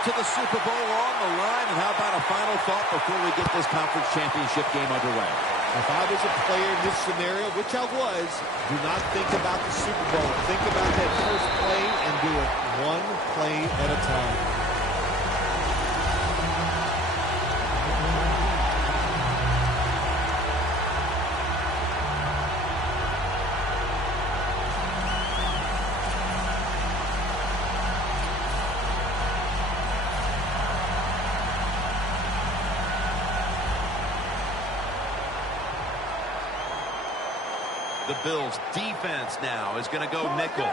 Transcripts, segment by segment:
To the Super Bowl on the line, and how about a final thought before we get this conference championship game underway? If I was a player in this scenario, which I was, do not think about the Super Bowl. Think about that first play and do it one play at a time. The Bills' defense now is going to go nickel.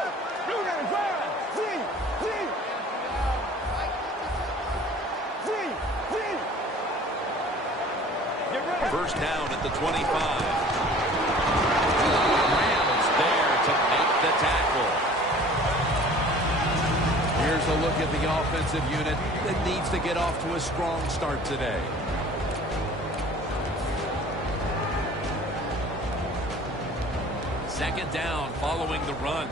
First down at the 25. Rams there to make the tackle. Here's a look at the offensive unit that needs to get off to a strong start today. Second down following the run.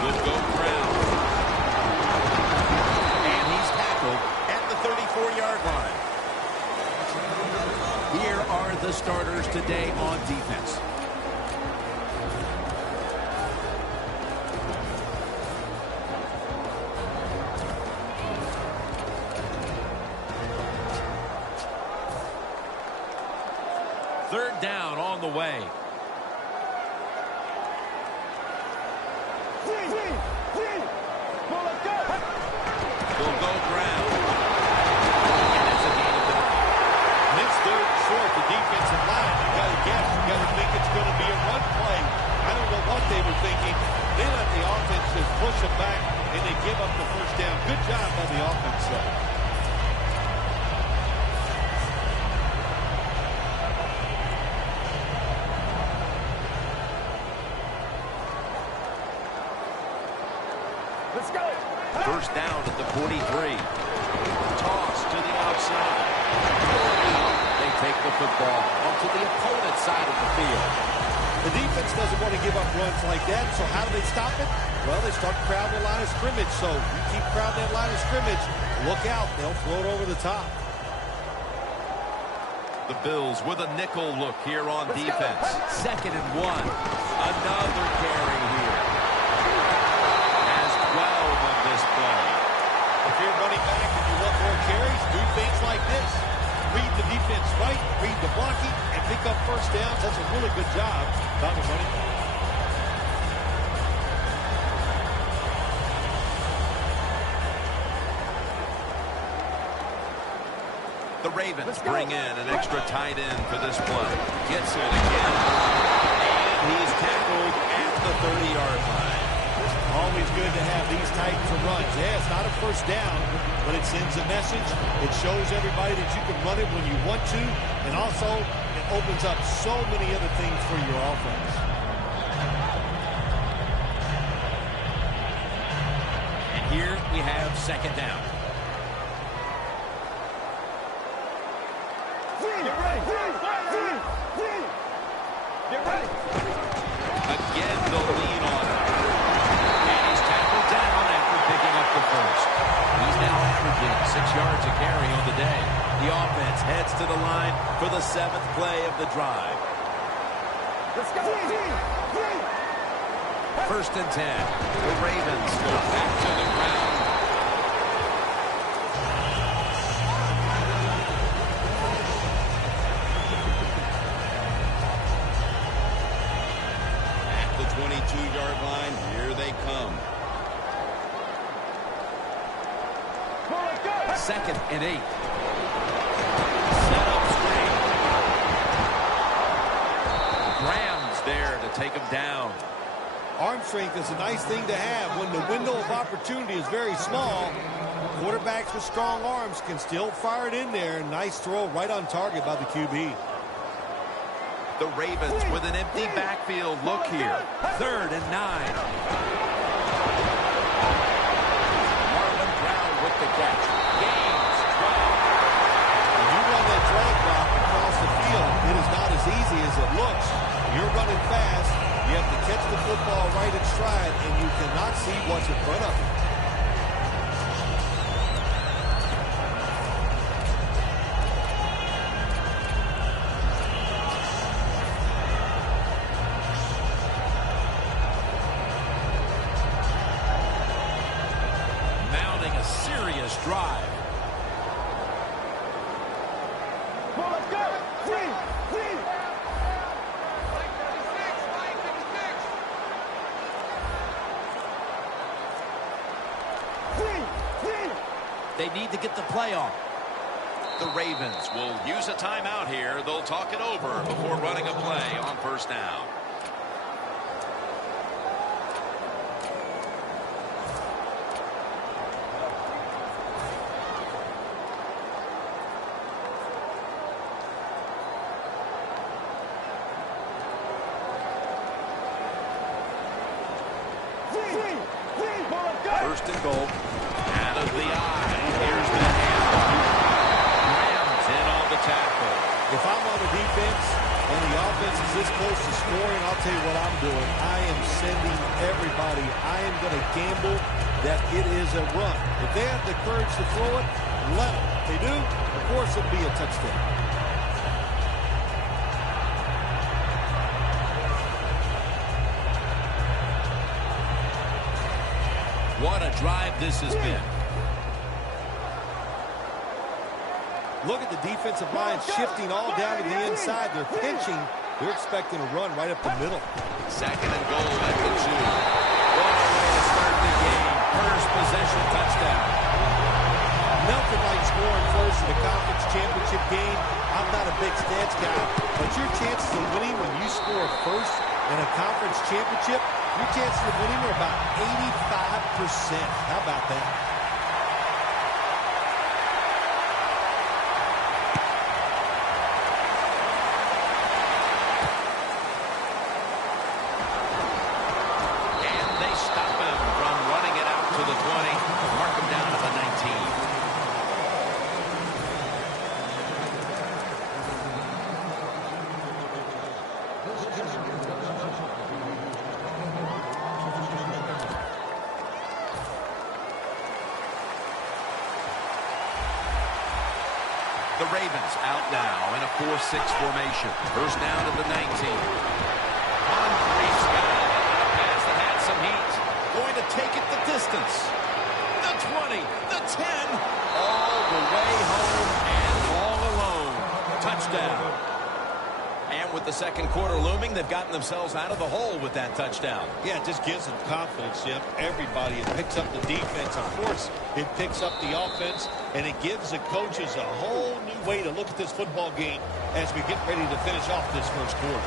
Good go ground. And he's tackled at the 34-yard line. Here are the starters today on defense. Third down on the way. Will go ground. And it's a gain of 9. It's third and short. The defensive line, you got to guess. You got to think it's going to be a run play. I don't know what they were thinking. They let the offense just push them back, and they give up the first down. Good job by the offense, though. First down at the 43. Toss to the outside. They take the football onto the opponent's side of the field. The defense doesn't want to give up runs like that, so how do they stop it? Well, they start crowding the line of scrimmage, so you keep crowding that line of scrimmage, look out, they'll throw it over the top. The Bills with a nickel look here on defense. Second and 1. Another carry here. Has 12 on this play. If you're running back and you want more carries, do things like this. Read the defense right, read the blocking, and pick up first downs. That's a really good job by the running back. The Ravens bring in an extra tight end for this play. Gets it again. And he's tackled at the 30-yard line. Always good to have these types of runs. Yeah, it's not a first down, but it sends a message. It shows everybody that you can run it when you want to, and also it opens up so many other things for your offense. And here we have second down. Get ready. Again, the lead on it. And he's tackled down after picking up the first. He's now averaging 6 yards a carry on the day. The offense heads to the line for the 7th play of the drive. Let's go. First and 10. The Ravens go back to the ground. At the 22-yard line, here they come. Second and 8. Set up screen. Rams there to take him down. Arm strength is a nice thing to have. When the window of opportunity is very small, quarterbacks with strong arms can still fire it in there. Nice throw right on target by the QB. The Ravens with an empty backfield look here. Third and 9. Marlon Brown with the catch. Gains 12. When you run that drag route across the field, it is not as easy as it looks. You're running fast. You You have to catch the football right in stride, and you cannot see what's in front of you. Mounting a serious drive. They need to get the play off. The Ravens will use a timeout here. They'll talk it over before running a play on first down. First and goal. Out of the eye. Here's the handoff. Rams in on the tackle. If I'm on the defense and the offense is this close to scoring, I'll tell you what I'm doing. I am sending everybody. I am going to gamble that it is a run. If they have the courage to throw it, let them. If they do, of course it'll be a touchdown. What a drive this has been. Look at the defensive line shifting all down to the inside. They're pinching. They're expecting a run right up the middle. Second and goal at the 2. What a way to start the game. First possession touchdown. Nothing like scoring first in a conference championship game. I'm not a big stats guy, but your chances of winning when you score first in a conference championship, your chances of winning are about 85%. How about that? And they stop him from running it out to the 20. Mark him down to the 19. The Ravens out now in a 4-6 formation. First down at the 19. Moncrief's got it. A pass that had some heat. Going to take it the distance. The 20, the 10. All the way home and all alone. Touchdown. And with the second quarter looming, they've gotten themselves out of the hole with that touchdown. Yeah, it just gives them confidence, Jim. Everybody, it picks up the defense. Of course, it picks up the offense, and it gives the coaches a whole new way to look at this football game as we get ready to finish off this first quarter.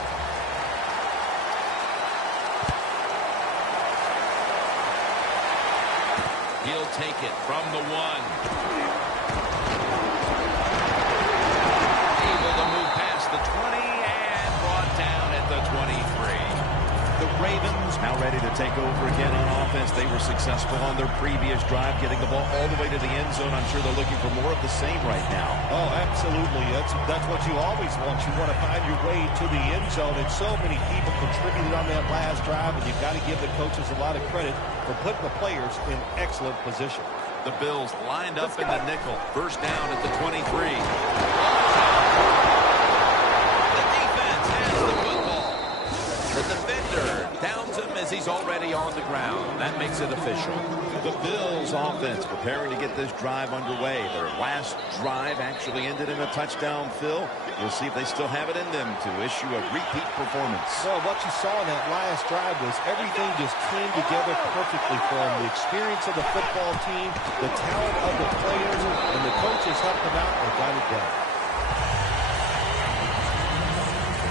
He'll take it from the 1. Able to move past the 20 and brought down at the 23. The Ravens now ready to take over again on offense. They were successful on their previous drive, getting the ball all the way to the end zone. I'm sure they're looking for more of the same right now. Oh, absolutely. That's what you always want. You want to find your way to the end zone, and so many people contributed on that last drive, and you've got to give the coaches a lot of credit for putting the players in excellent position. The Bills lined up in the nickel. First down at the 23. The defense has the football. The defender downs him as he's already on the ground. That makes it official. The Bills offense preparing to get this drive underway. Their last drive actually ended in a touchdown, Phil. We'll see if they still have it in them to issue a repeat performance. Well, what you saw in that last drive was everything just came together perfectly for them. The experience of the football team, the talent of the players, and the coaches helped them out and got it done.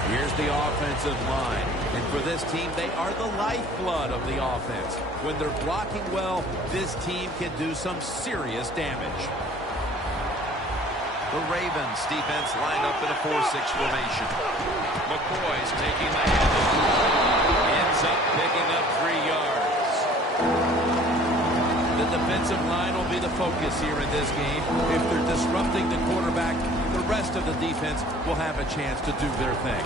Here's the offensive line. And for this team, they are the lifeblood of the offense. When they're blocking well, this team can do some serious damage. The Ravens defense lined up in a 4-6 formation. McCoy's taking the handoff. Ends up picking up 3 yards. The defensive line will be the focus here in this game. If they're disrupting the quarterback, the rest of the defense will have a chance to do their thing.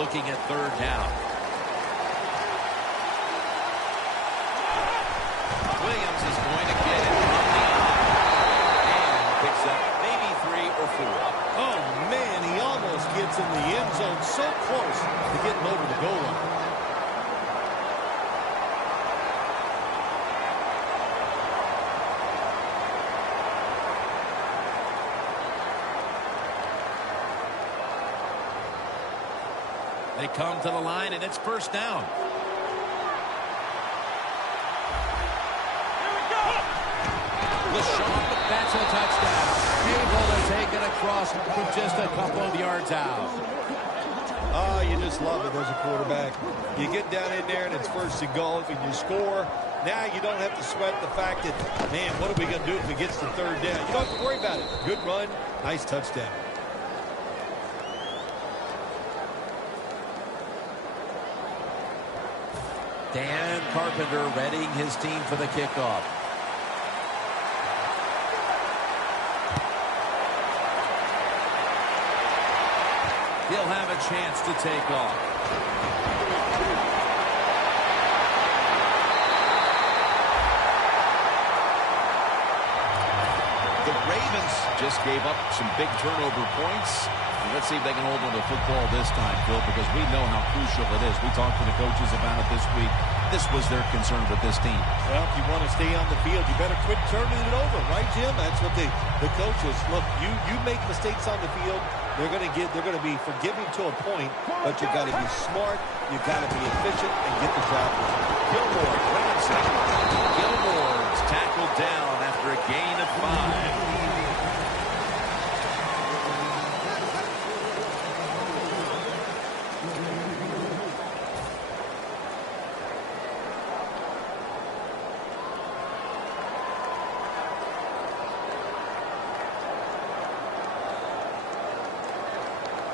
looking at third down. Williams is going to get it from the eye and picks up maybe 3 or 4. Oh, man, he almost gets in the end zone, so close to getting over the goal line. They come to the line, and it's first down. That's a touchdown. Able to take it across from just a couple of yards out. Oh, you just love it as a quarterback. You get down in there, and it's first and goal, and you score. Now you don't have to sweat the fact that, man, what are we going to do if it gets to third down? You don't have to worry about it. Good run, nice touchdown. Dan Carpenter readying his team for the kickoff. He'll have a chance to take off. The Ravens just gave up some big turnover points. And let's see if they can hold on to football this time, Phil, because we know how crucial it is. We talked to the coaches about it this week. This was their concern with this team. Well, if you want to stay on the field, you better quit turning it over, right, Jim? That's what the coaches look. You make mistakes on the field. They're going to be forgiving to a point, but you've got to be smart, you've got to be efficient, and get the job done. Gilmore grabs it. Gilmore's tackled down after a gain of 5.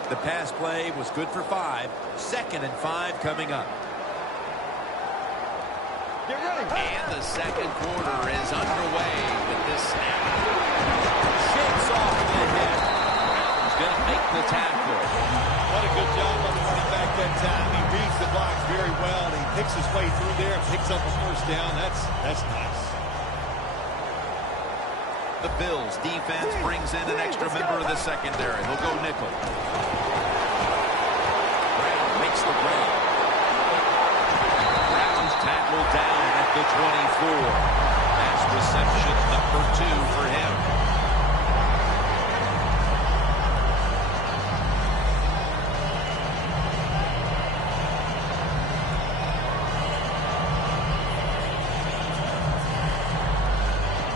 The pass play was good for 5. 2nd and 5 coming up. Get ready. And the second quarter is underway with this snap. Shakes off the hit. Brown's going to make the tackle. What a good job on the running back that time. He reads the blocks very well. He picks his way through there and picks up a first down. That's nice. The Bills defense brings in an extra member of the secondary. He'll go nickel. Brown makes the grab. Brown's tackled down at the 24. That's reception number 2 for him.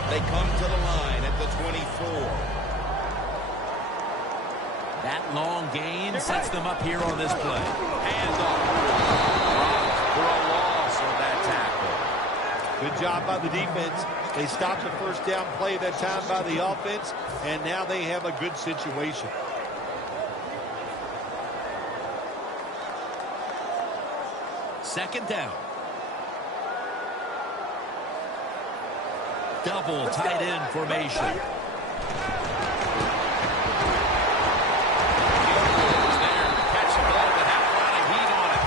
They come to the line at the 24. That long gain sets them up here on this play. Handoff. For a loss on that tackle. Good job by the defense. They stopped the first down play that time by the offense, and now they have a good situation. Second down. Double tight end formation. Gilmore's there to catch the ball, but have a lot of heat on it.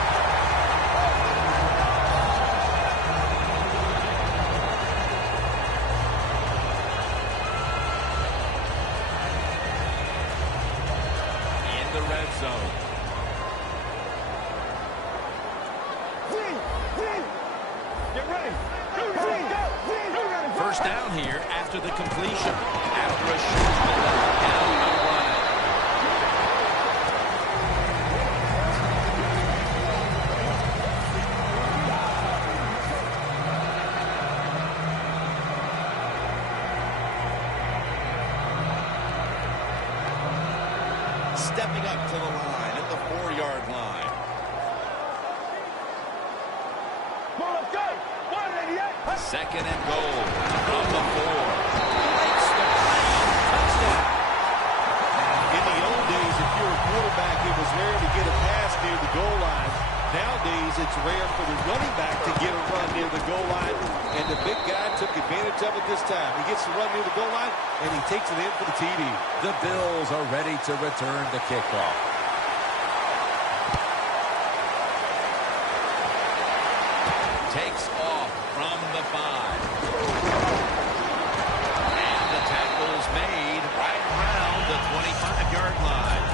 In the red zone. Get ready. First down here after the completion. After a short middle, down and running. Stepping up to the line at the 4-yard line. Second and goal from the 4. Breaks the ground. Touchdown. In the old days, if you're a quarterback, it was rare to get a pass near the goal line. Nowadays, it's rare for the running back to get a run near the goal line, and the big guy took advantage of it this time. He gets to run near the goal line, and he takes it in for the TD. The Bills are ready to return the kickoff. Takes off from the 5. And the tackle's made right around the 25-yard line.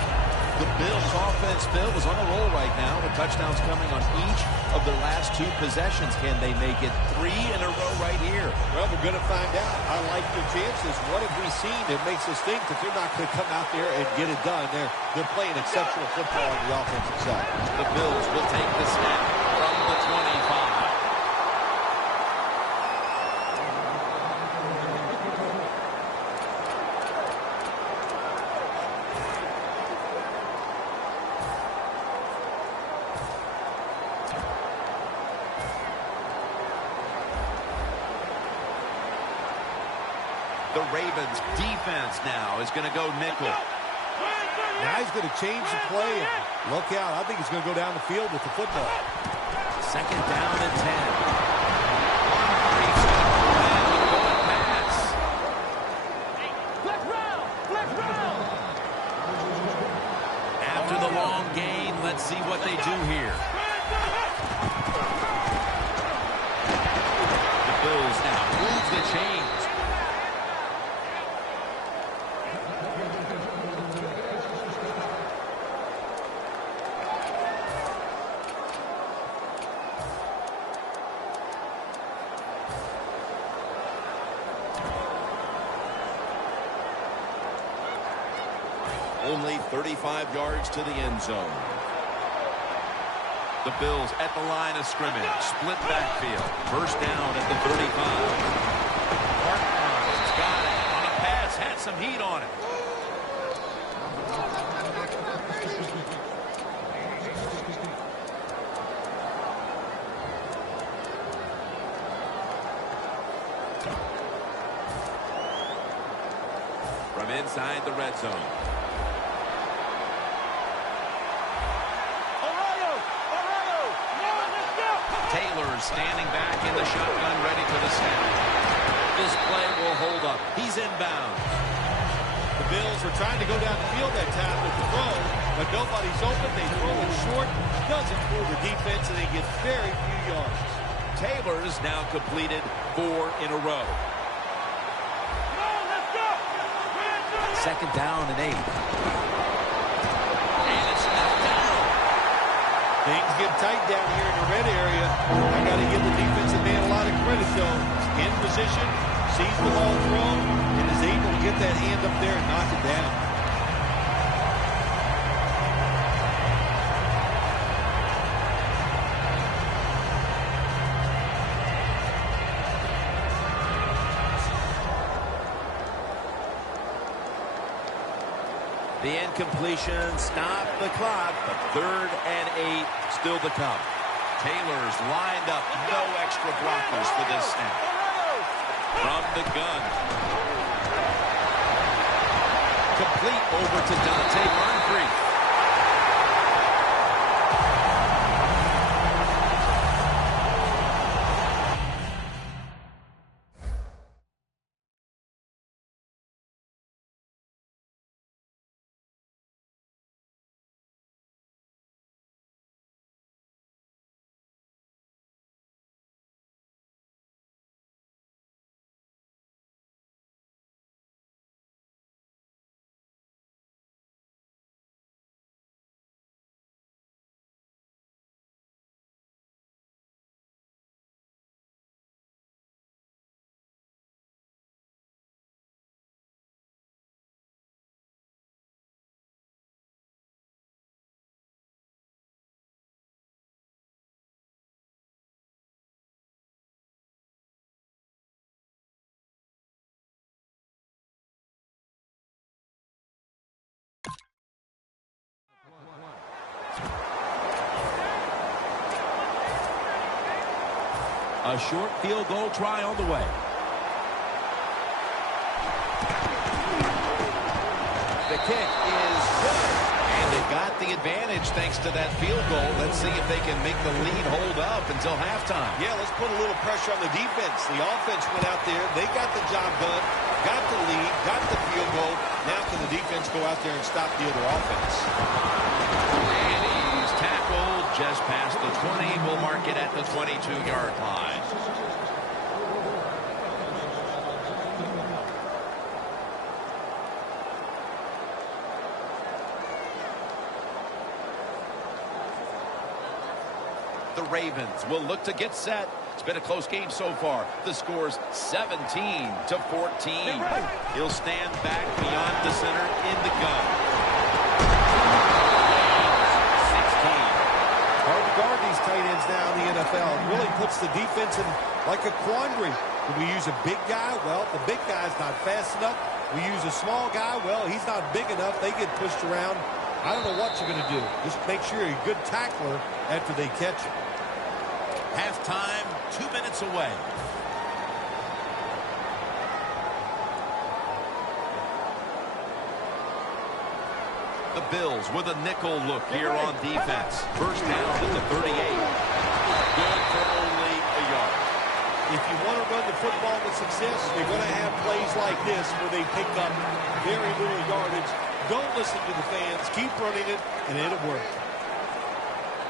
The Bills' offense, Phil, is on a roll right now. The touchdowns coming on each of their last 2 possessions. Can they make it 3 in a row right here? Well, we're going to find out. I like their chances. What have we seen that makes us think that they're not going to come out there and get it done? They're playing exceptional football on the offensive side. The Bills will take the snap from the 25. The Ravens defense now is going to go nickel. Now he's going to change the play. And look out. I think he's going to go down the field with the football. Second down and 10. And the going pass. After the long gain, let's see what they do here. The Bills now move the chains. Only 35 yards to the end zone. The Bills at the line of scrimmage. Split backfield. First down at the 35. Parkman's got it. On a pass. Had some heat on it. From inside the red zone. Taylor's standing back in the shotgun, ready for the snap. This play will hold up. He's inbound. The Bills were trying to go down the field that time with the throw, but nobody's open. They throw it short. Doesn't fool the defense, and they get very few yards. Taylor's now completed 4 in a row. Second down and 8. And it's knocked down. Things get tight down here in the red area. I got to give the defensive man a lot of credit, though. He's in position, sees the ball thrown, and is able to get that hand up there and knock it down. The incompletion stopped the clock, but 3rd and 8 still to come. Taylor's lined up, no extra blockers for this snap. From the gun. Complete over to Dante Moncrief. A short field goal try on the way. The kick is good. And they got the advantage thanks to that field goal. Let's see if they can make the lead hold up until halftime. Yeah, let's put a little pressure on the defense. The offense went out there. They got the job done, got the lead, got the field goal. Now can the defense go out there and stop the other offense? And he's is tackled just past the 20. We'll mark it at the 22-yard line. The Ravens will look to get set. It's been a close game so far. The score's 17-14. He'll stand back beyond the center in the gun. 16. Hard to guard these tight ends now in the NFL. It really puts the defense in like a quandary. Do we use a big guy? Well, the big guy's not fast enough. We use a small guy. Well, he's not big enough. They get pushed around. I don't know what you're going to do. Just make sure you're a good tackler after they catch you. Halftime, 2 minutes away. The Bills with a nickel look here on defense. First down at the 38. Good for only a yard. If you want to run the football with success, you're going to have plays like this where they pick up very little yardage. Don't listen to the fans. Keep running it, and it'll work.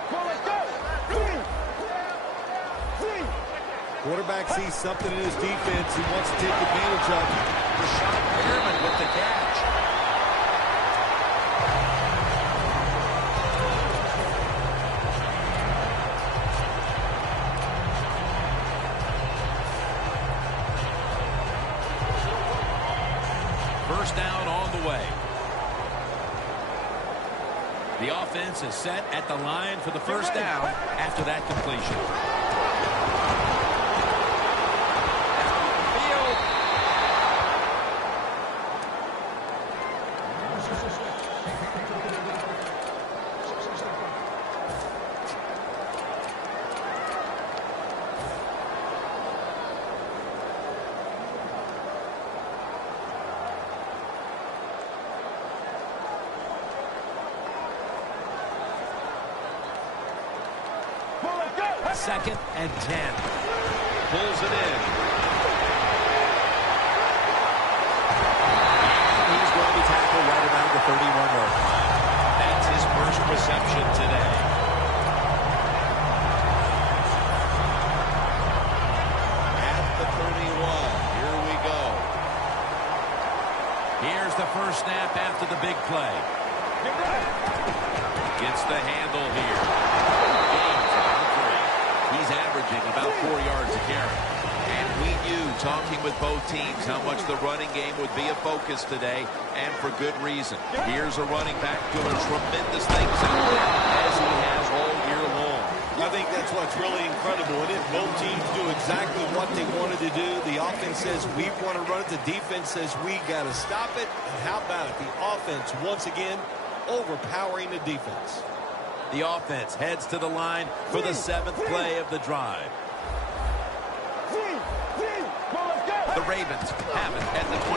Come on, let's go. Quarterback sees something in his defense he wants to take advantage of. Rashad Perriman with the catch. First down on the way. The offense is set at the line for the first down after that completion. Second and 10. Pulls it in. He's going to be tackled right around the 31-yard line. That's his first reception today. At the 31. Here we go. Here's the first snap after the big play. Gets the handle here. He's averaging about 4 yards a carry. And we knew, talking with both teams, how much the running game would be a focus today, and for good reason. Here's a running back doing tremendous things out there, as he has all year long. I think that's what's really incredible. And both teams do exactly what they wanted to do. The offense says we want to run it. The defense says we got to stop it. And how about it? The offense, once again, overpowering the defense. The offense heads to the line for the 7th play of the drive. The Ravens have it at the 24.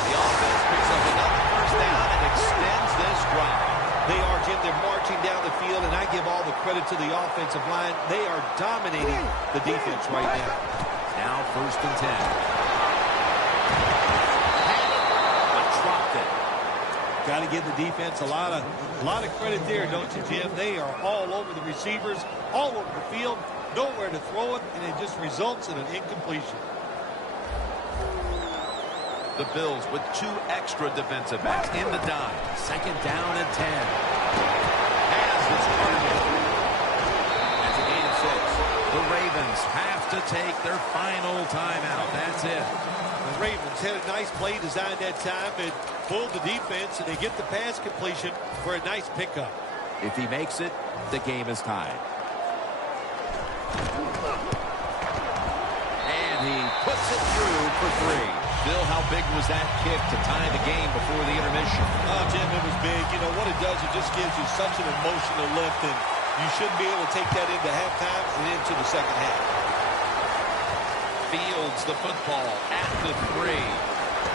The offense picks up another first down and extends this drive. They are, Jim, they're marching down the field, and I give all the credit to the offensive line. They are dominating the defense right now. Now first and 10. Got to give the defense a lot of credit there, don't you, Jim? They are all over the receivers, all over the field, nowhere to throw it, and it just results in an incompletion. The Bills with 2 extra defensive backs in the dime. Second down and 10. Has his target. That's a gain of 6. The Ravens have to take their final timeout. That's it. The Ravens had a nice play designed that time and pulled the defense, and they get the pass completion for a nice pickup. If he makes it, the game is tied. And he puts it through for 3. Bill, how big was that kick to tie the game before the intermission? Oh, Jim, it was big. You know, what it does, it just gives you such an emotional lift, and you should be able to take that into halftime and into the second half. Fields the football at the 3.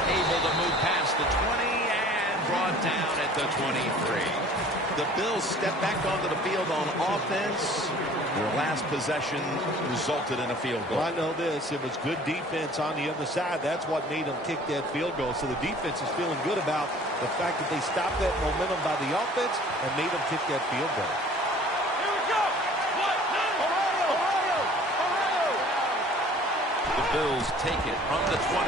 Able to move past the 20 and brought down at the 23. The Bills step back onto the field on offense. Their last possession resulted in a field goal. Well, I know this. It was good defense on the other side. That's what made them kick that field goal. So the defense is feeling good about the fact that they stopped that momentum by the offense and made them kick that field goal. Here we go. Ohio. The Bills take it from the 23.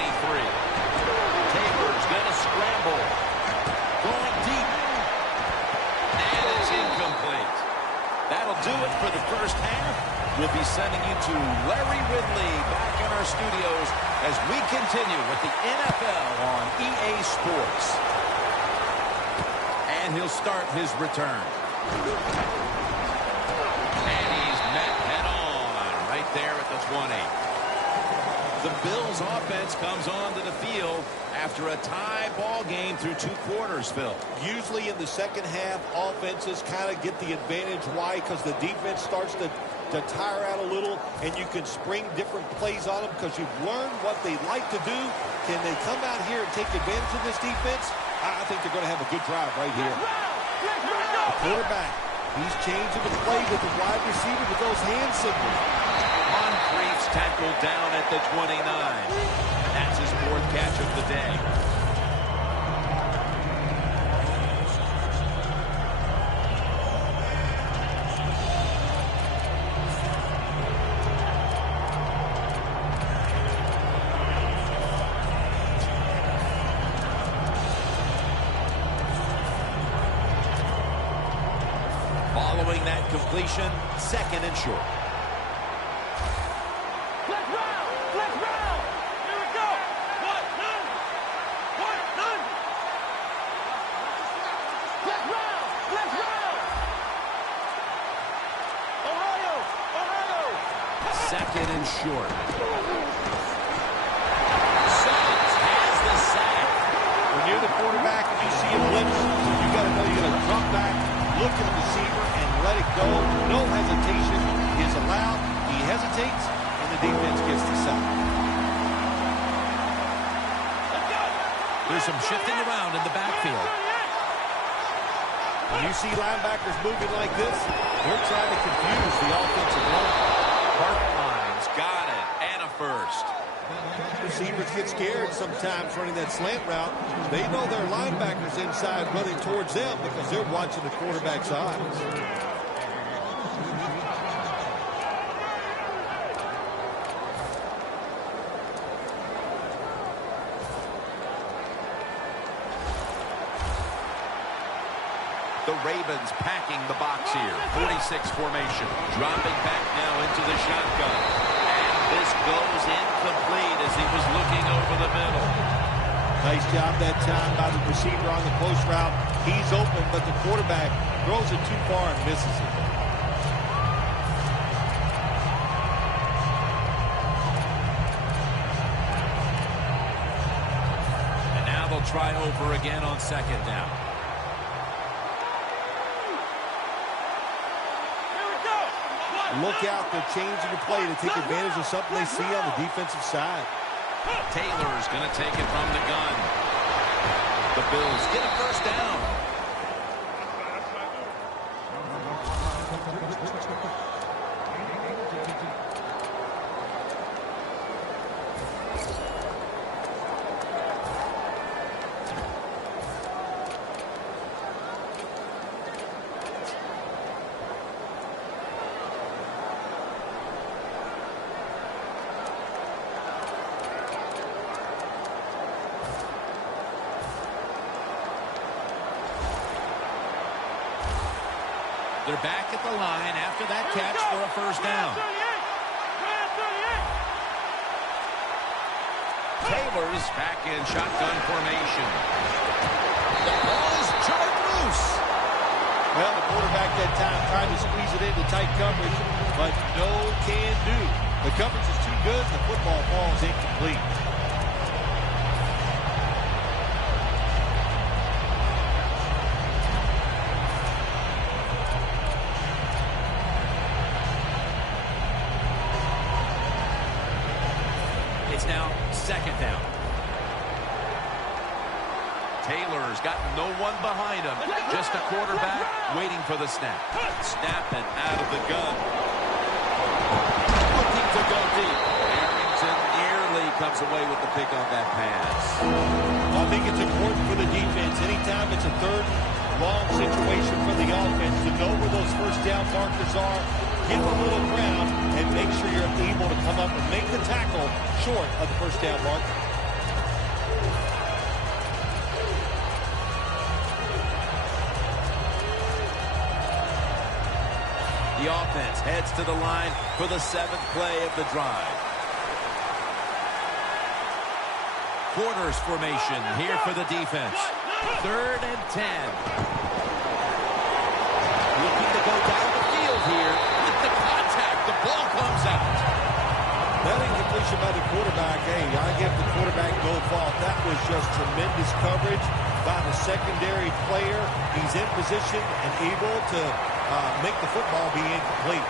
Taylor's going to scramble. Going deep. And it's incomplete. That'll do it for the first half. We'll be sending you to Larry Ridley back in our studios as we continue with the NFL on EA Sports. And he'll start his return. And he's met head-on right there at the 20. The Bills offense comes onto the field after a tie ball game through 2 quarters, Phil. Usually in the second half, offenses kind of get the advantage. Why? Because the defense starts to tire out a little, and you can spring different plays on them because you've learned what they like to do. Can they come out here and take advantage of this defense? I think they're going to have a good drive right here. The quarterback, he's changing the play with the wide receiver with those hand signals. Moncrief's tackled down at the 29. That's his 4th catch of the day. Following that completion, 2nd and short. Second and short. Suggs has the sack. When you're the quarterback and you see a blitz, you got to know you got to drop back, look at the receiver, and let it go. No hesitation is allowed. He hesitates, and the defense gets the sack. There's some shifting around in the backfield. When you see linebackers moving like this, they're trying to confuse the offensive line. Hartline's got it, and a first. Receivers get scared sometimes running that slant route. They know their linebackers inside running towards them because they're watching the quarterback's eyes. The Ravens packing the box here. 46 formation. Dropping back now into the shotgun. And this goes incomplete as he was looking over the middle. Nice job that time by the receiver on the post route. He's open, but the quarterback throws it too far and misses it. And now they'll try over again on 2nd down. Look out, they're changing the play to take advantage of something they see on the defensive side. Taylor's going to take it from the gun. The Bills get a first down. They're back at the line after that catch for a first down. Taylor's back in shotgun formation. The ball is jarred loose. Well, the quarterback that time tried to squeeze it into tight coverage, but no can do. The coverage is too good, and the football falls incomplete. It's now 2nd down. Taylor's got no one behind him. Just a quarterback waiting for the snap. Snapping out of the gun. Looking to go deep. Arrington nearly comes away with the pick on that pass. I think it's important for the defense. Anytime it's a third long situation for the offense to know where those first down markers are, give a little ground, and make sure you're able to come up and make the tackle short of the first down marker. The offense heads to the line for the 7th play of the drive. Quarters formation here for the defense. 3rd and 10. Looking to go down the field here. With the contact, the ball comes out. That incompletion by the quarterback, hey, I give the quarterback no fault. That was just tremendous coverage by the secondary player. He's in position and able to make the football be incomplete.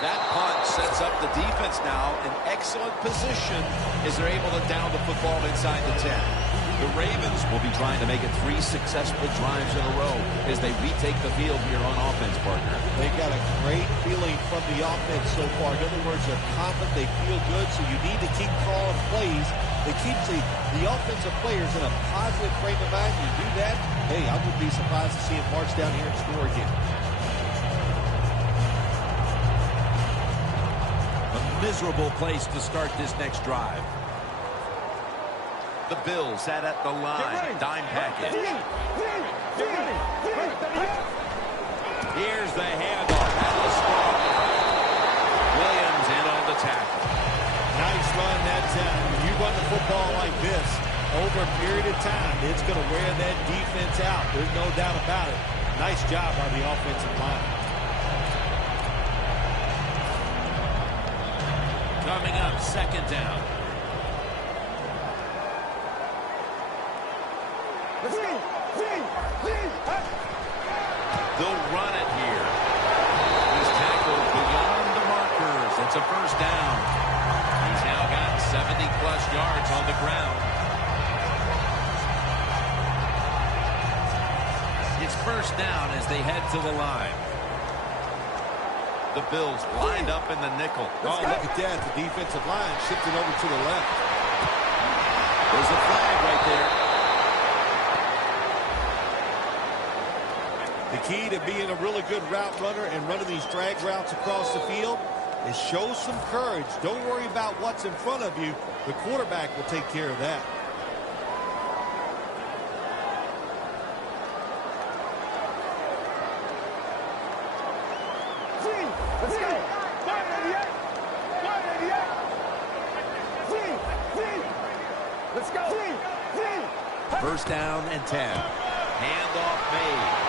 That punt sets up the defense now in excellent position as they're able to down the football inside the 10. The Ravens will be trying to make it 3 successful drives in a row as they retake the field here on offense, partner. They've got a great feeling from the offense so far. In other words, they're confident, they feel good, so you need to keep calling plays. It keeps the offensive players in a positive frame of mind. You do that, hey, I wouldn't be surprised to see him march down here and score again. A miserable place to start this next drive. The Bills sat at the line. Dime package. Here's the handoff. That was strong. Williams in on the tackle. Nice run that time. When you run the football like this, over a period of time, it's going to wear that defense out. There's no doubt about it. Nice job by the offensive line. Coming up, 2nd down. They'll run it here. He's tackled beyond the markers. It's a 1st down. He's now got 70-plus yards on the ground. It's 1st down as they head to the line. The Bills lined up in the nickel. Oh, look at that. The defensive line shifted over to the left. There's a flag right there. The key to being a really good route runner and running these drag routes across the field is show some courage. Don't worry about what's in front of you. The quarterback will take care of that. Let's go. 188. Let's go. 1st down and 10. Handoff made.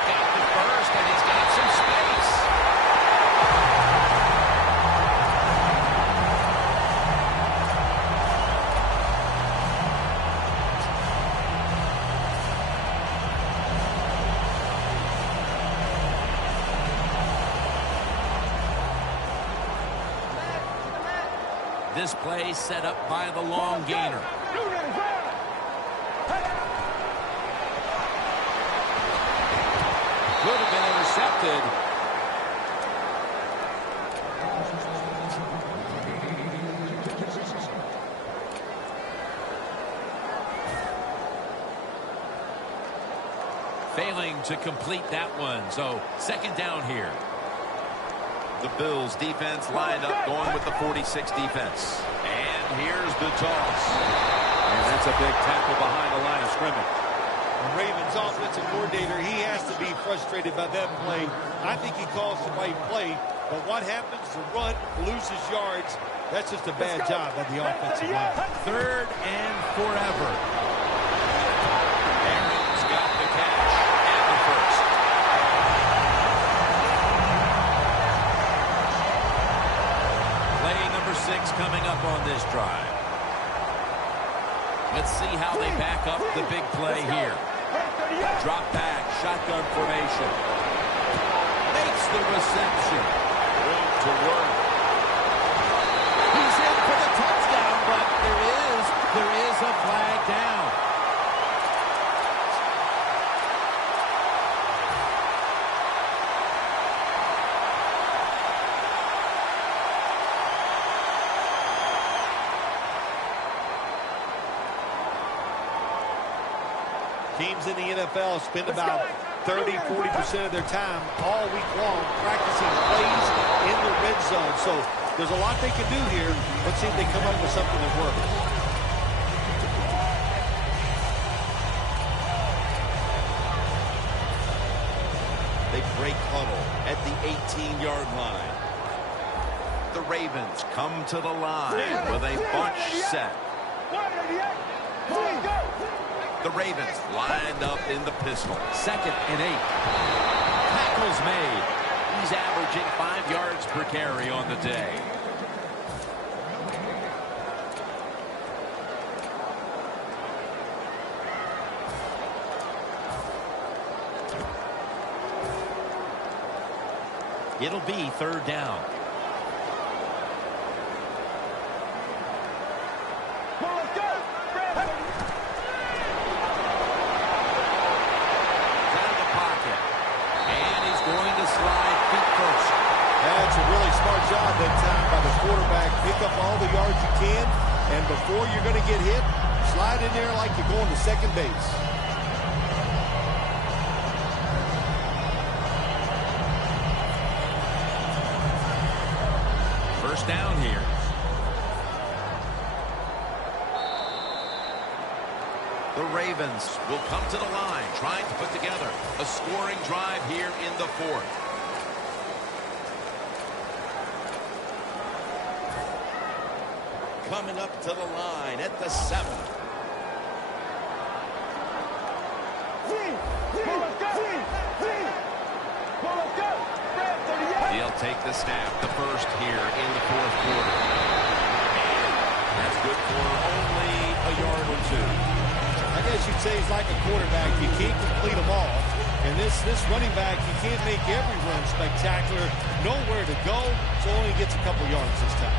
Got the first, and he's got some space. This play set up by the long gainer. Could have been intercepted. Failing to complete that one. So 2nd down here. The Bills defense lined up going with the 46 defense. And here's the toss. And that's a big tackle behind the line of scrimmage. The Ravens offensive coordinator, he has to be frustrated by that play. I think he calls the right play, but what happens? The run loses yards. That's just a bad job by the offensive line. 3rd and forever. Aaron's got the catch and the first. Play number 6 coming up on this drive. Let's see how they back up the big play here. Drop back, shotgun formation. Makes the reception. Room to work. a flag down. Teams in the NFL spend about 30–40% of their time all week long practicing plays in the red zone. So there's a lot they can do here. Let's see if they come up with something that works. They break huddle at the 18-yard line. The Ravens come to the line with a bunch set. The Ravens lined up in the pistol. 2nd and 8. Tackles made. He's averaging 5 yards per carry on the day. It'll be 3rd down. That's a really smart job that time by the quarterback. Pick up all the yards you can, and before you're going to get hit, slide in there like you're going to second base. First down here. The Ravens will come to the line, trying to put together a scoring drive here in the 4th. Coming up to the line at the 7. He'll take the snap, the first here in the 4th quarter. And that's good for only a yard or 2. I guess you'd say he's like a quarterback. You can't complete them all. And this running back, you can't make every run spectacular. Nowhere to go, so only gets a couple yards this time.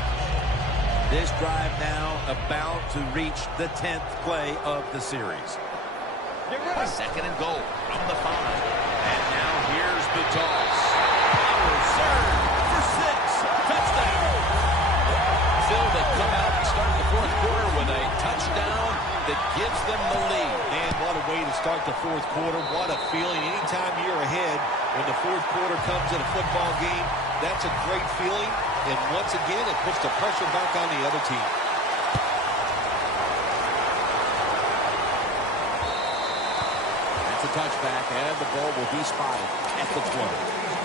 This drive now about to reach the 10th play of the series. 2nd and goal from the 5. And now here's the toss. Serve for 6. Touchdown. Still, they come out and start the 4th quarter with a touchdown that gives them the lead. Man, what a way to start the 4th quarter. What a feeling. Anytime you're ahead when the 4th quarter comes in a football game, that's a great feeling. And once again, it puts the pressure back on the other team. That's a touchback, and the ball will be spotted at the 20.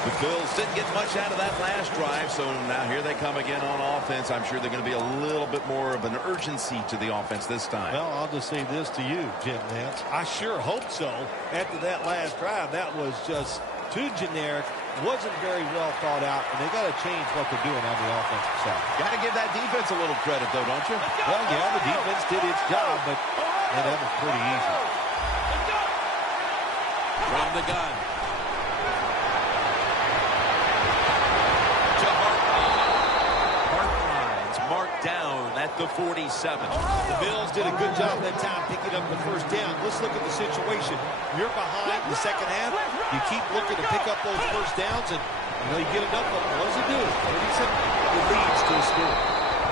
The Bills didn't get much out of that last drive, so now here they come again on offense. I'm sure they're going to be a little bit more of an urgency to the offense this time. Well, I'll just say this to you, Jim Nance. I sure hope so. After that last drive, that was just too generic, wasn't very well thought out, and they got to change what they're doing on the offensive side. Got to give that defense a little credit, though, don't you? Well, yeah, the defense did its job, but man, that was pretty easy. From the gun. Down at the 47. The Bills did a good job that time picking up the first down. Let's look at the situation. You're behind the second half. You keep looking to pick up those first downs, and you get enough of them. What does it do? It leads to a score.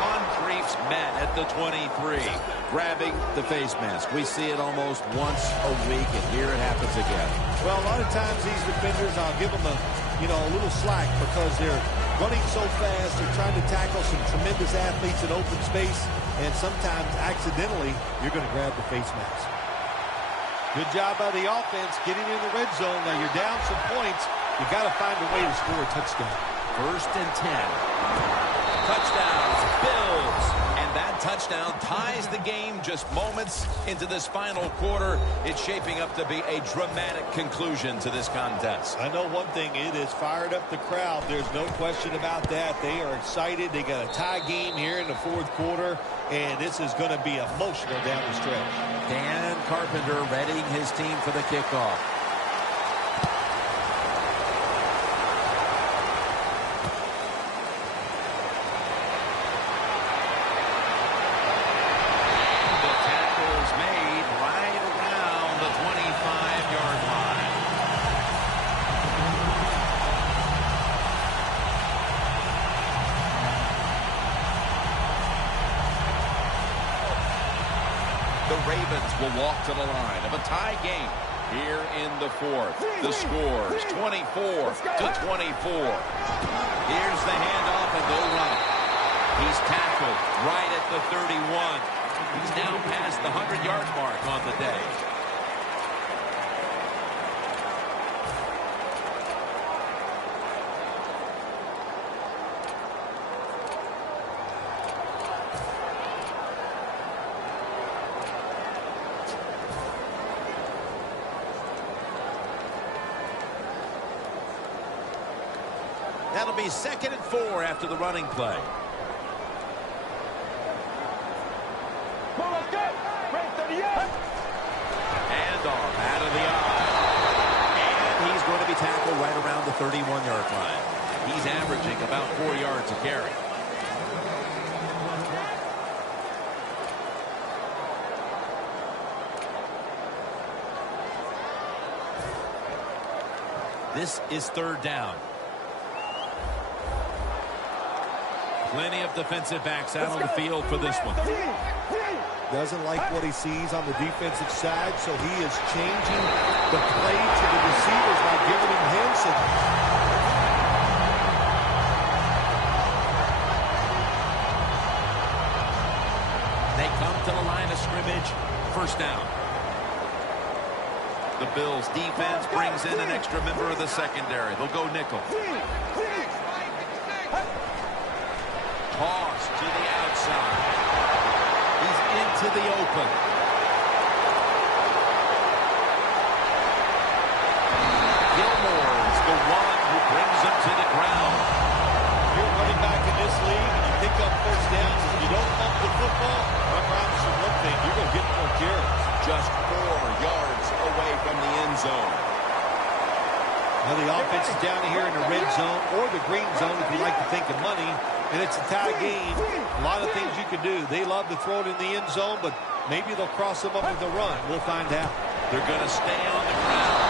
Moncrief's met at the 23, grabbing the face mask. We see it almost once a week, and here it happens again. Well, a lot of times these defenders, I'll give them a little slack because they're running so fast. They're trying to tackle some tremendous athletes in open space, and sometimes accidentally you're going to grab the face mask. Good job by the offense getting in the red zone. Now you're down some points. You got to find a way to score a touchdown. 1st and 10. Touchdowns, Bills. And that touchdown ties the game just moments into this final quarter. It's shaping up to be a dramatic conclusion to this contest. I know one thing, it has fired up the crowd. There's no question about that. They are excited. They got a tie game here in the 4th quarter, and this is going to be emotional down the stretch. Dan Carpenter readying his team for the kickoff. The Ravens will walk to the line of a tie game here in the fourth. The score's 24-24. Here's the handoff, and they'll run it. He's tackled right at the 31. He's now past the 100-yard mark on the day. That'll be 2nd and 4 after the running play. Handoff out of the eye. And he's going to be tackled right around the 31-yard line. He's averaging about 4 yards a carry. This is 3rd down. Plenty of defensive backs out on the field for this one. Doesn't like what he sees on the defensive side, so he is changing the play to the receivers by giving him hints. They come to the line of scrimmage. 1st down. The Bills defense brings in an extra member of the secondary. They'll go nickel. Toss to the outside. He's into the open. Gilmore is the one who brings him to the ground. You're running back in this league, and you pick up 1st downs. If you don't pump the football, I promise you one thing, you're going to get more carries. Just 4 yards away from the end zone. Now the offense is down here in the red zone or the green zone if you like to think of money. And it's a tie game. A lot of things you can do. They love to throw it in the end zone, but maybe they'll cross them up with a run. We'll find out. They're going to stay on the ground.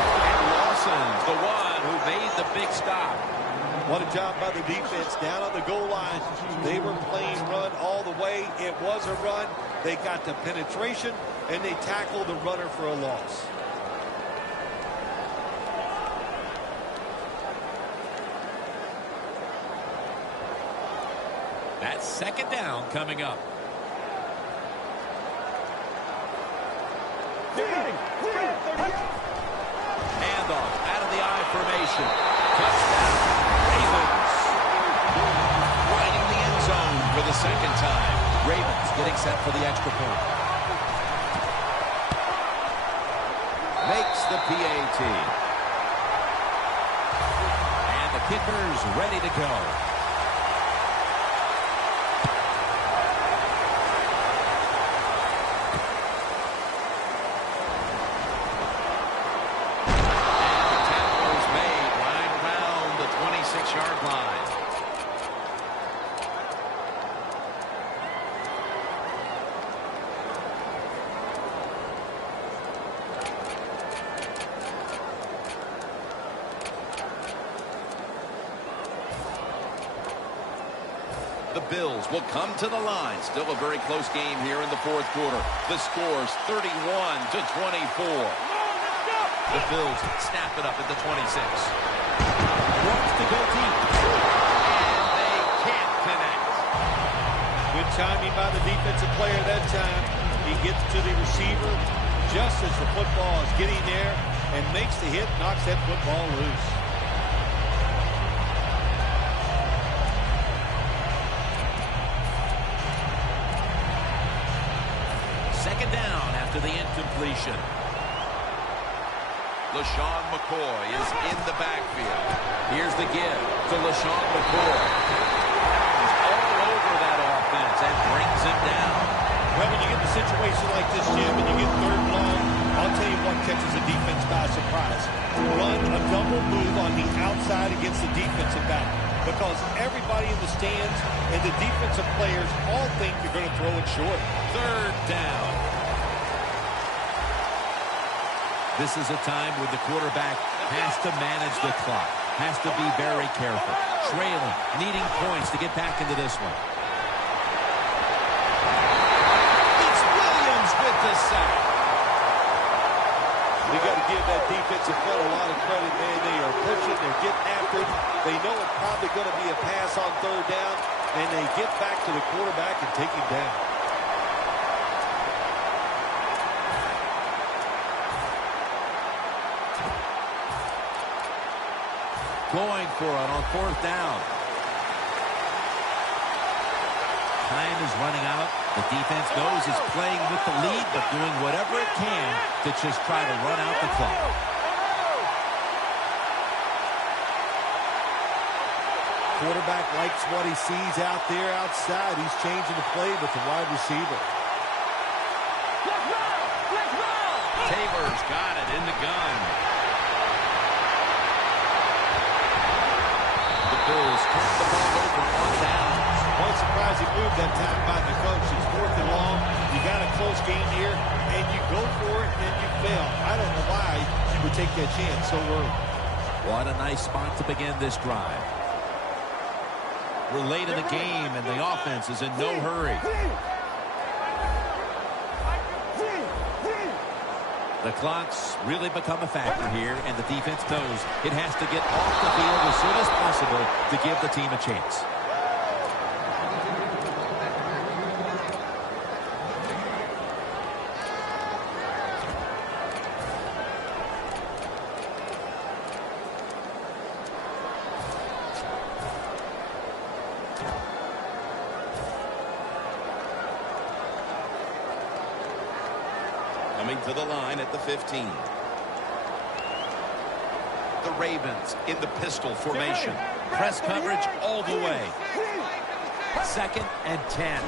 And Lawson's the one who made the big stop. What a job by the defense down on the goal line. They were playing run all the way. It was a run. They got the penetration, and they tackled the runner for a loss. That's 2nd down coming up. Handoff out of the I formation. Touchdown, Ravens. Right in the end zone for the 2nd time. Ravens getting set for the extra point. Makes the PAT. And the kicker's ready to go. The Bills will come to the line. Still a very close game here in the 4th quarter. The score's 31-24. The Bills snap it up at the 26. Wants to go deep. And they can't connect. Good timing by the defensive player that time. He gets to the receiver just as the football is getting there and makes the hit, knocks that football loose. The incompletion. LaShawn McCoy is in the backfield. Here's the give to LaShawn McCoy. All over that offense and brings him down. Well, when you get in a situation like this, Jim, and you get 3rd and long, I'll tell you what catches the defense by surprise. Run a double move on the outside against the defensive back. Because everybody in the stands and the defensive players all think you're going to throw it short. 3rd down. This is a time when the quarterback has to manage the clock, has to be very careful, trailing, needing points to get back into this one. It's Williams the sack. You got to give that defensive front a lot of credit, man. They are pushing, they're getting after it. They know it's probably going to be a pass on third down, and they get back to the quarterback and take him down. Going for it on fourth down. Time is running out. The defense knows it's playing with the lead, but doing whatever it can to just try to run out the clock. Quarterback likes what he sees out there outside. He's changing the play with the wide receiver. Taylor's got it in the gun. The Bills turn the ball over on downs. One surprising move that time by the coach. It's 4th and long. You got a close game here, and you go for it, and you fail. I don't know why you would take that chance so early. What a nice spot to begin this drive. We're late in the game, and the offense is in no hurry. The clock's really become a factor here, and the defense knows it has to get off the field as soon as possible to give the team a chance. Coming to the line at the 15. The Ravens in the pistol formation. Press coverage all the way. 2nd and 10.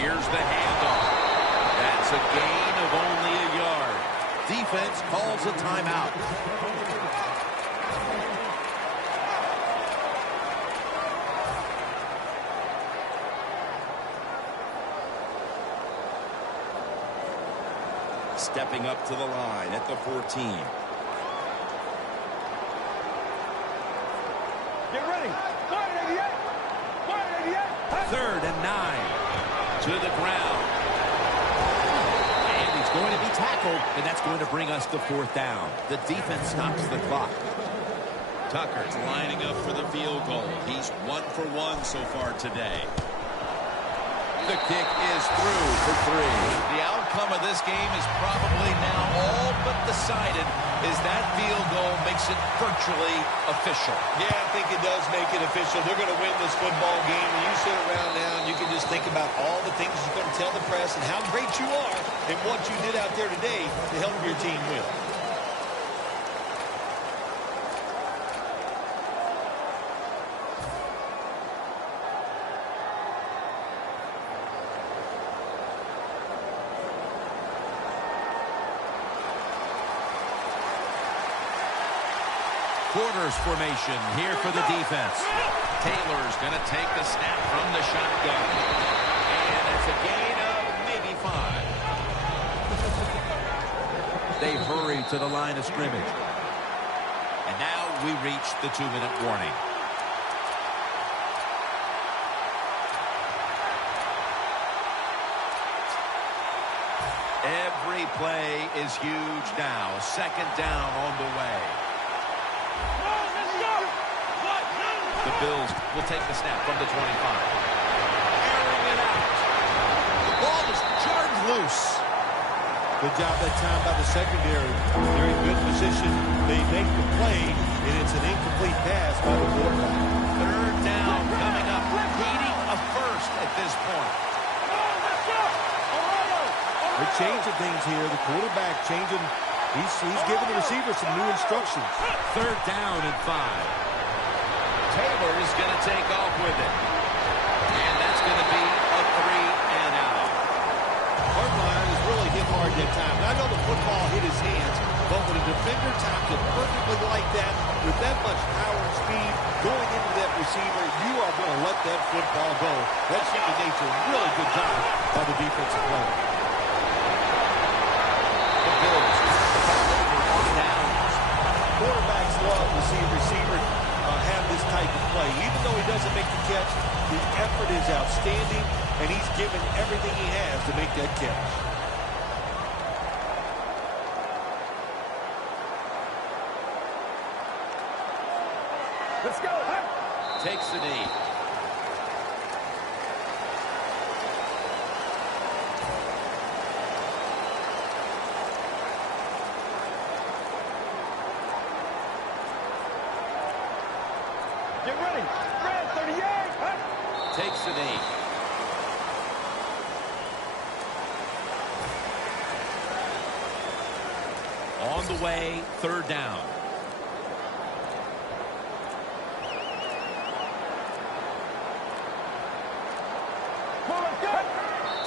Here's the handoff. That's a gain of only a yard. Defense calls a timeout. Stepping up to the line at the 14. Get ready. 3rd and 9. To the ground. And he's going to be tackled, and that's going to bring us to 4th down. The defense stops the clock. Tucker's lining up for the field goal. He's 1 for 1 so far today. The kick is through for 3. The outcome of this game is probably now all but decided, as that field goal makes it virtually official. Yeah, I think it does make it official. They're going to win this football game. And you sit around now and you can just think about all the things you're going to tell the press and how great you are and what you did out there today to help your team win. Quarters formation here for the defense. Taylor's going to take the snap from the shotgun. And that's a gain of maybe 5. They hurry to the line of scrimmage. And now we reach the 2-minute warning. Every play is huge now. 2nd down on the way. The Bills will take the snap from the 25. Airing it out. The ball is jarred loose. Good job that time by the secondary. They're in good position. They make the play, and it's an incomplete pass by the quarterback. 3rd down coming up. Needing a first at this point. They're changing things here. The quarterback changing. He's giving the receiver some new instructions. 3rd down and 5. Taylor is going to take off with it. And that's going to be a 3-and-out. Hartline has really hit hard that time. And I know the football hit his hands, but when a defender tapped it perfectly like that, with that much power and speed going into that receiver, you are going to let that football go. That's human nature. Really good job by the defensive player. The Bills turn the ball over on downs. Quarterbacks love to see a receiver have this type of play. Even though he doesn't make the catch, the effort is outstanding, and he's given everything he has to make that catch. Let's go. Takes the knee. Get ready. Red 38. Takes the knee. On the way, third down.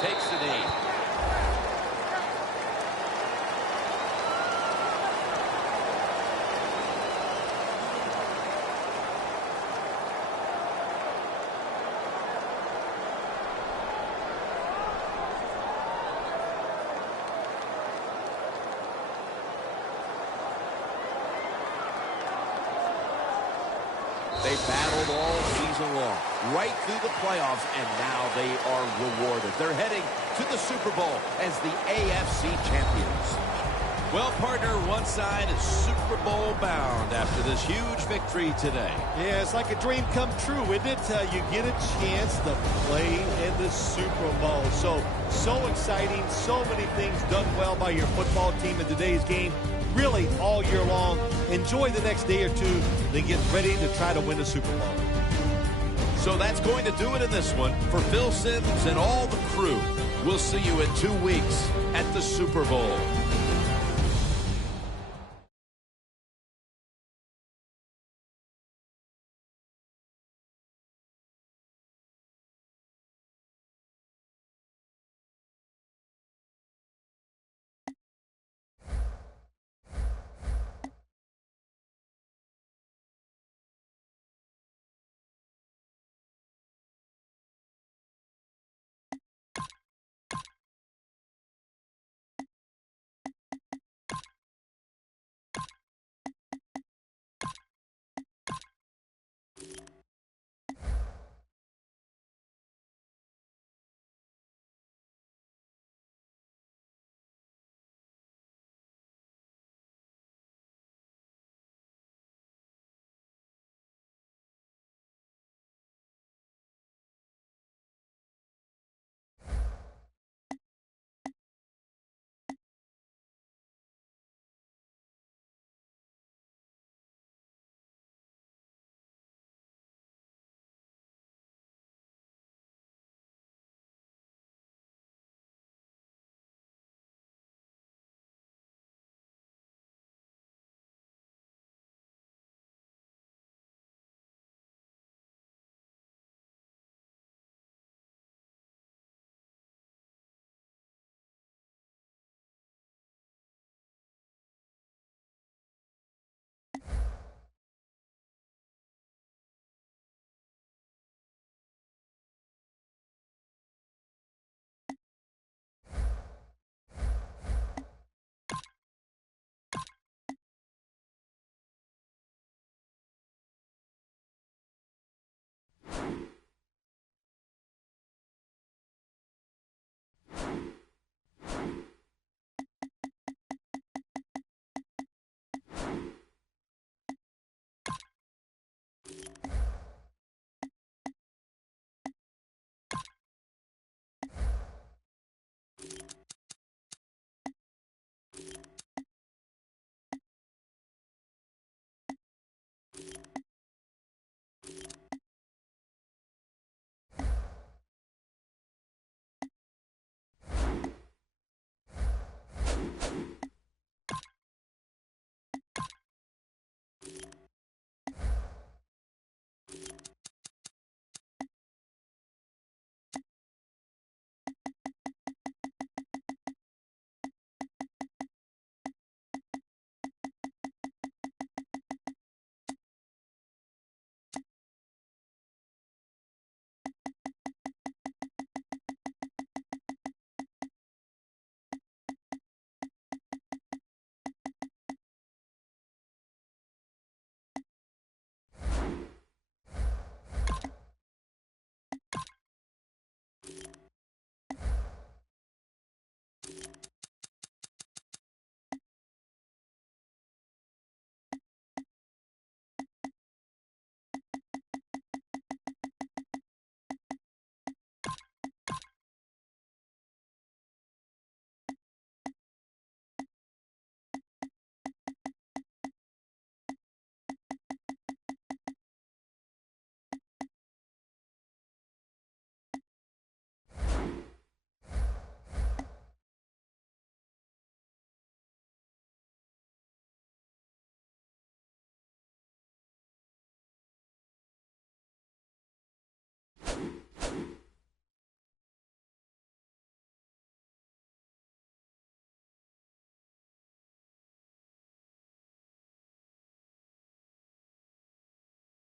Takes the knee. They battled all season long, right through the playoffs, and now they are rewarded. They're heading to the Super Bowl as the AFC champions. Well, partner, one side is Super Bowl bound after this huge victory today. Yeah, it's like a dream come true, isn't it? You get a chance to play in the Super Bowl. So exciting, so many things done well by your football team in today's game. Really, all year long. Enjoy the next day or two, then get ready to try to win the Super Bowl. So that's going to do it in this one. For Phil Simms and all the crew, we'll see you in 2 weeks at the Super Bowl.